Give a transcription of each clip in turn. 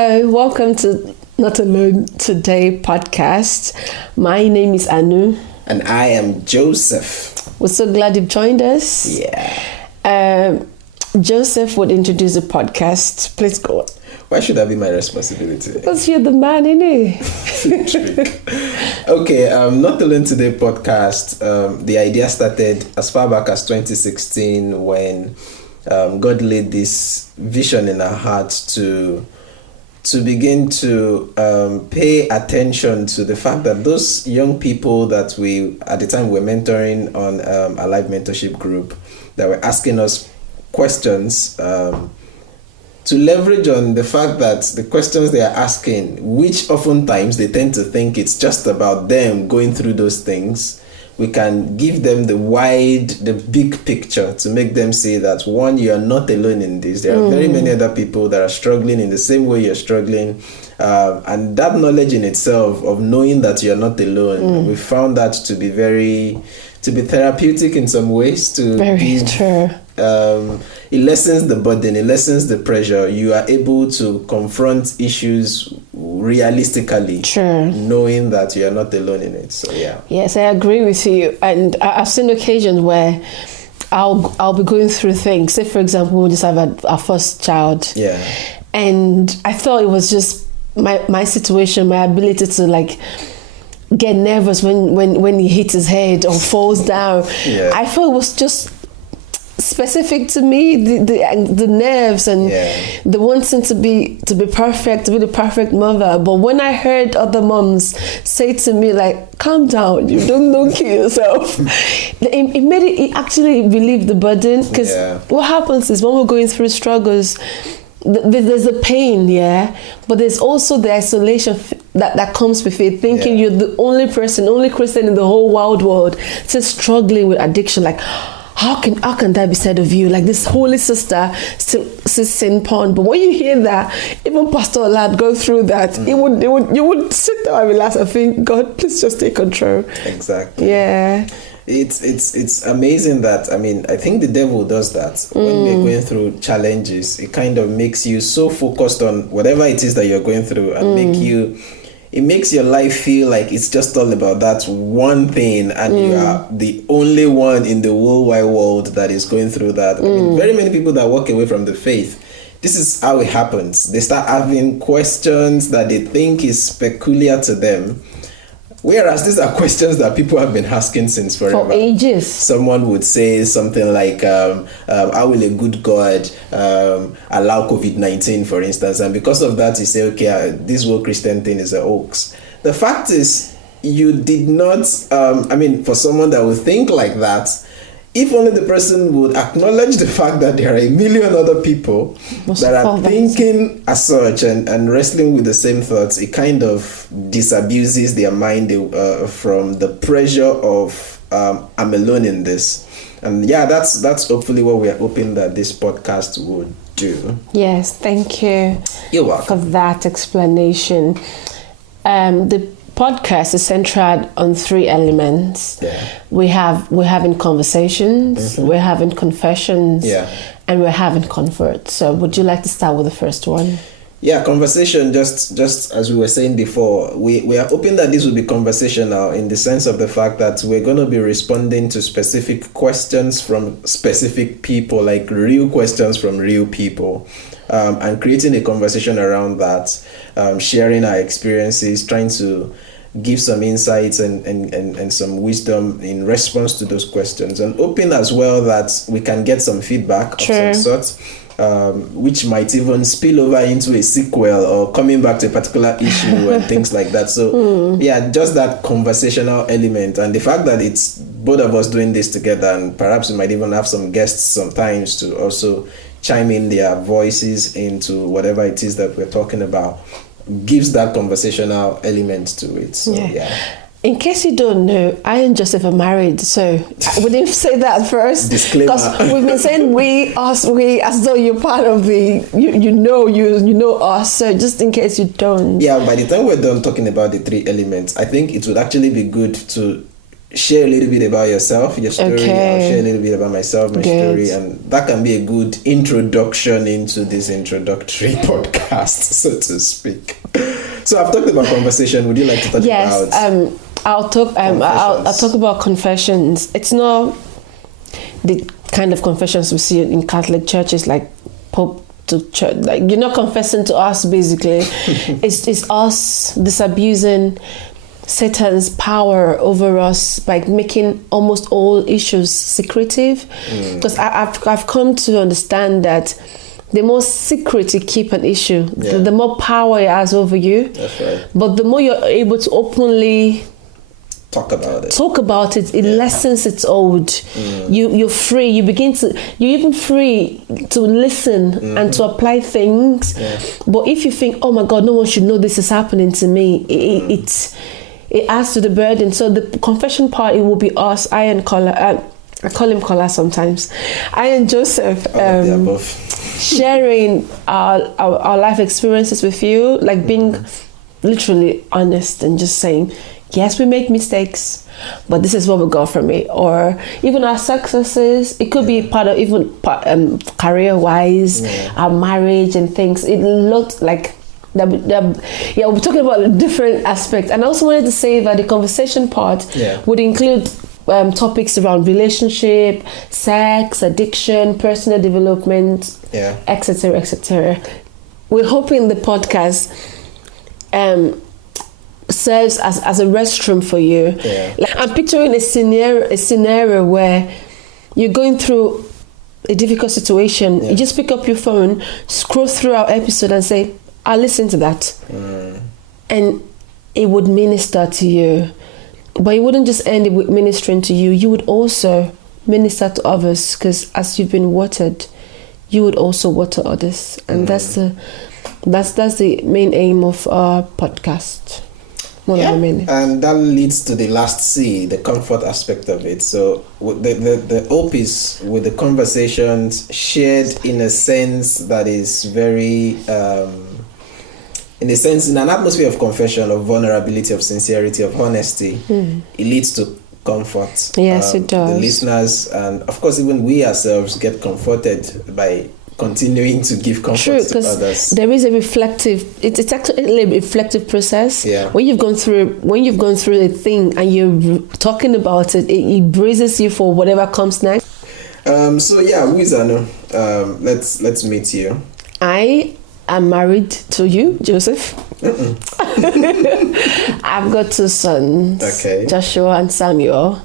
Hello, welcome to Not Alone Today podcast. My name is Anu. And I am Joseph. We're so glad you've joined us. Yeah. Joseph would introduce the podcast. Please go on. Why should that be my responsibility? Because you're the man, innit? Okay, Not Alone Today podcast. The idea started as far back as 2016 when God laid this vision in our hearts to begin to pay attention to the fact that those young people that we at the time were mentoring on a live mentorship group that were asking us questions to leverage on the fact that the questions they are asking, which oftentimes they tend to think it's just about them going through those things, we can give them the big picture to make them see that, one, you are not alone in this. There are very many other people that are struggling in the same way you're struggling. And that knowledge in itself of knowing that you're not alone, we found that to be therapeutic in some ways. Very true. It lessens the burden, it lessens the pressure. You are able to confront issues realistically, knowing that you are not alone in it. So yeah. Yes, I agree with you. And I've seen occasions where I'll be going through things. Say, for example, we just have our first child. Yeah. And I thought it was just my situation, my ability to get nervous when he hits his head or falls down. Yeah. I felt it was just specific to me, the nerves and the wanting to be perfect, to be the perfect mother. But when I heard other moms say to me calm down, you don't kill yourself, it actually relieved the burden. Because what happens is when we're going through struggles, there's the pain, but there's also the isolation that comes with it, thinking you're the only Christian in the whole wide world still struggling with addiction. How can that be said of you? This holy sister still sin porn. But when you hear that, even Pastor Lad go through that, you would sit there and relax and think, God, please just take control. Exactly. Yeah. It's amazing that, I think the devil does that. When we're going through challenges, it kind of makes you so focused on whatever it is that you're going through and it makes your life feel like it's just all about that one thing and you are the only one in the whole wide world that is going through that. Very many people that walk away from the faith, this is how it happens. They start having questions that they think is peculiar to them. Whereas these are questions that people have been asking since forever. For ages. Someone would say something like, how will a good God allow COVID-19, for instance? And because of that, you say, okay, this whole Christian thing is a hoax. The fact is, you did not, for someone that would think like that, if only the person would acknowledge the fact that there are a million other people that are thinking as such and wrestling with the same thoughts, it kind of disabuses their mind from the pressure of I'm alone in this. And that's hopefully what we are hoping that this podcast would do. Yes, thank you. You're welcome. For that explanation. The podcast is centered on three elements. We're having conversations, we're having confessions, and we're having comfort. So would you like to start with the first one? Conversation, just as we were saying before, we are hoping that this will be conversational in the sense of the fact that we're going to be responding to specific questions from specific people, like real questions from real people, and creating a conversation around that, sharing our experiences, trying to give some insights and some wisdom in response to those questions, and hoping as well that we can get some feedback of some sort, which might even spill over into a sequel or coming back to a particular issue and things like that. So just that conversational element, and the fact that it's both of us doing this together, and perhaps we might even have some guests sometimes to also chime in their voices into whatever it is that we're talking about, gives that conversational element to it. So In case you don't know, I and Joseph are married, so we didn't say that first. Disclaimer. Because we've been saying we, as though you're part of the, you know us. So just in case you don't. Yeah, by the time we're done talking about the three elements, I think it would actually be good to share a little bit about yourself, your story. Okay. I'll share a little bit about myself, my story, and that can be a good introduction into this introductory podcast, so to speak. So I've talked about conversation. Would you like to talk about? I'll talk about confessions. It's not the kind of confessions we see in Catholic churches, like Pope to church. Like, you're not confessing to us, basically. it's us disabusing Satan's power over us by making almost all issues secretive. Because I've come to understand that the more secret you keep an issue, the more power it has over you. That's right. But the more you're able to openly talk about it, it lessens its hold. You're free. You're even free to listen and to apply things. But if you think, oh my God, no one should know this is happening to me, it adds to the burden. So the confession part, it will be us, I and Kola. I call him Kola sometimes. I and Joseph sharing our life experiences with you, like being literally honest and just saying, yes, we make mistakes, but this is what we got from it. Or even our successes, it could be part of even career-wise, our marriage and things. It looked like we're talking about different aspects. And I also wanted to say that the conversation part would include topics around relationship, sex, addiction, personal development, etc., etc. We're hoping the podcast serves as a restroom for you. Like, I'm picturing a scenario where you're going through a difficult situation. You just pick up your phone, scroll through our episode and say, I'll listen to that. And it would minister to you. But it wouldn't just end with ministering to you. You would also minister to others, because as you've been watered, you would also water others. And that's the main aim of our podcast. And that leads to the last C, the comfort aspect of it. So the hope is with the conversations shared in a sense that is very, in an atmosphere of confession, of vulnerability, of sincerity, of honesty, it leads to comfort. Yes, it does. The listeners, and of course even we ourselves, get comforted by continuing to give comfort to others. There is a reflective. It's actually a reflective process. When you've gone through a thing and you're talking about it, it braces you for whatever comes next. So who is Anu? Let's meet you. I am married to you, Joseph. I've got 2 sons. Okay. Joshua and Samuel.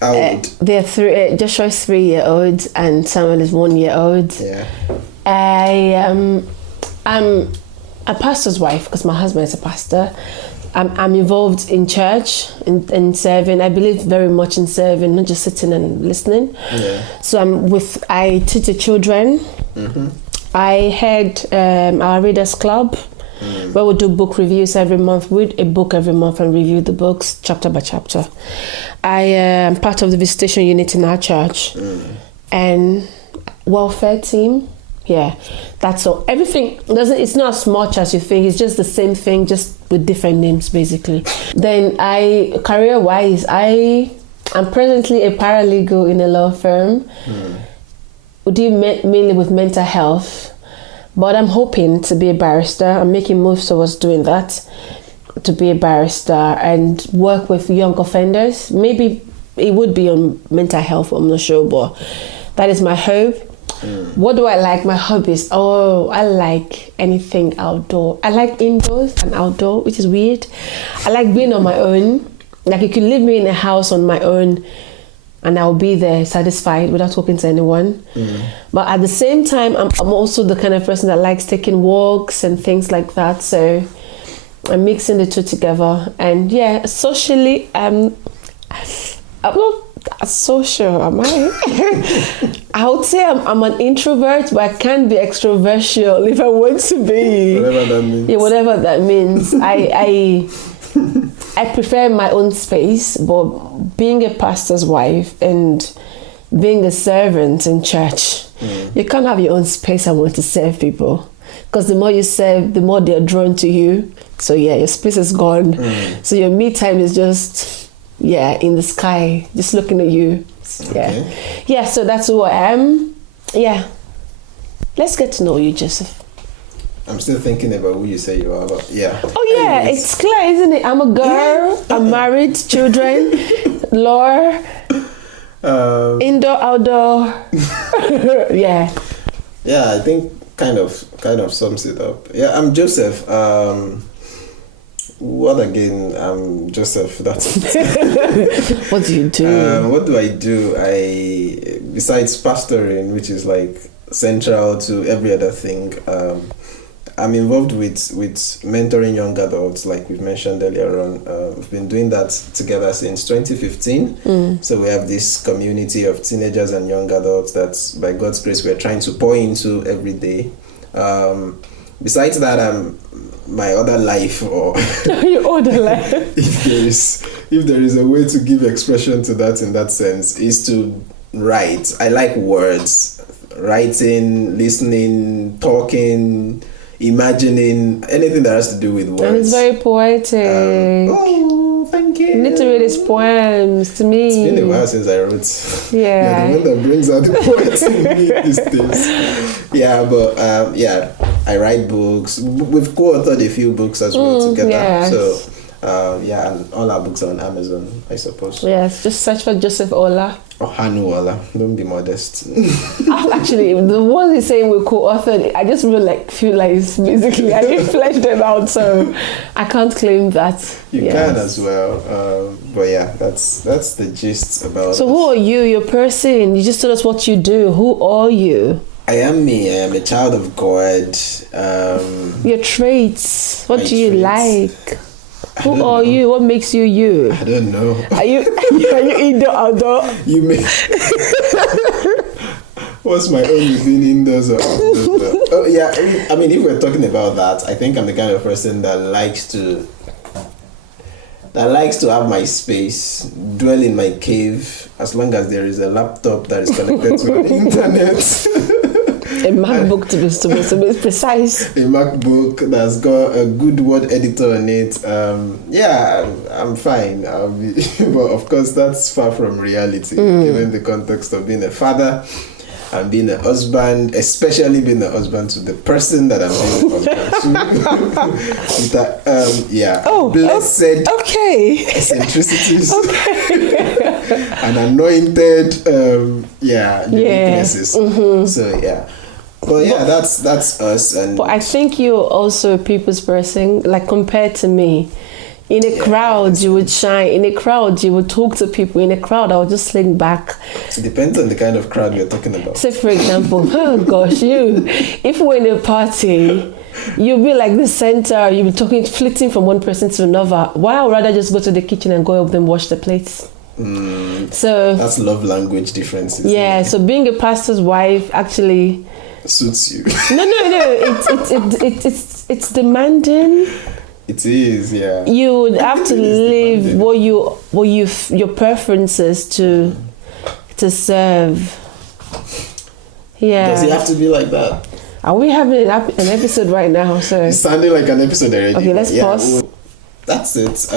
How old? They're 3. Joshua is 3-year-old and Samuel is 1-year-old. I'm a pastor's wife because my husband is a pastor. I'm involved in church and serving. I believe very much in serving, not just sitting and listening. So I teach the children. I head our readers club, where we do book reviews every month. We read a book every month and review the books chapter by chapter. I am part of the visitation unit in our church and welfare team. That's all. Everything it's not as much as you think. It's just the same thing, just with different names, basically. Then career-wise, I am presently a paralegal in a law firm. We deal mainly with mental health, but I'm hoping to be a barrister. I'm making moves towards doing that, to be a barrister and work with young offenders. Maybe it would be on mental health, I'm not sure, but that is my hope. What do I like? My hobbies. I like anything outdoor. I like indoors and outdoor, which is weird. I like being on my own. Like, you could leave me in a house on my own and I'll be there satisfied without talking to anyone. But at the same time, I'm also the kind of person that likes taking walks and things like that. So I'm mixing the two together. And socially, I'm not social, am I? I would say I'm an introvert, but I can be extrovertial if I want to be. Whatever that means. Whatever that means. I prefer my own space, but being a pastor's wife and being a servant in church, you can't have your own space and want to serve people. Because the more you serve, the more they're drawn to you. So your space is gone. So your me time is just in the sky, just looking at you. Okay. Yeah, so that's who I am. Yeah. Let's get to know you, Joseph. I'm still thinking about who you say you are, but yeah. Oh yeah, Anyways. it's clear, isn't it? I'm a girl, I'm married, children, law, indoor, outdoor. Yeah. Yeah, I think kind of sums it up. Yeah, I'm Joseph. What again? I'm Joseph. That's it. What do you do? What do I do? Besides pastoring, which is like central to every other thing, I'm involved with mentoring young adults, like we've mentioned earlier on. We've been doing that together since 2015. So we have this community of teenagers and young adults that, by God's grace, we're trying to pour into every day. Besides that, my other life, or Your other life. if there is a way to give expression to that in that sense, is to write. I like words, writing, listening, talking, imagining, anything that has to do with words. And it's very poetic. Thank you. You need to read his poems to me. It's been a while since I wrote. Yeah. You're the one that brings out the poets in me these days. Yeah, but I write books. We've co-authored a few books as well together. Yes. So and all our books are on Amazon, I suppose. Yes, just search for Joseph Ola. Oh, Hanu Ola. Don't be modest. Actually, the ones he's saying we co-authored, I just feel like it's basically, I didn't flesh them out, so I can't claim that. You can as well. But yeah, that's the gist about. So who are you? Your person. You just told us what you do. Who are you? I am me. I am a child of God. Your traits. What do you like? Who are know. you? What makes you you? I don't know. Are you indoor, outdoor? You may. What's my own within indoors or outdoors? Oh yeah, I mean, if we're talking about that, I think I'm the kind of person that likes to have my space, dwell in my cave, as long as there is a laptop that is connected to the internet. A MacBook to be precise. A MacBook that's got a good word editor on it. I'm fine. But of course, that's far from reality, given the context of being a father and being a husband, especially being a husband to the person that I'm being a husband to. Blessed eccentricities. And anointed, uniquenesses. So yeah. But yeah, that's us. But I think you're also a people's person, like compared to me. In a crowd, you would shine. In a crowd, you would talk to people. In a crowd, I would just sling back. It depends on the kind of crowd we're talking about. Say, for example, oh gosh, if we're in a party, you'll be like the center, you'll be talking, flitting from one person to another. Why I would rather just go to the kitchen and go help them wash the plates. So that's love language differences. Yeah, so being a pastor's wife actually suits you. No, it's demanding. It is, yeah. You would have to leave your preferences to serve. Yeah. Does it have to be like that? Are we having an episode right now? So it's sounding like an episode already. Okay, let's pause. That's it.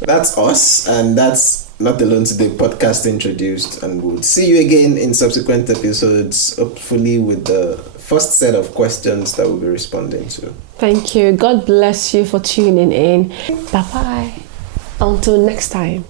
That's us, and that's Not Alone Today podcast introduced, and we'll see you again in subsequent episodes, hopefully with the first set of questions that we'll be responding to. Thank you. God bless you for tuning in. Bye-bye. Until next time.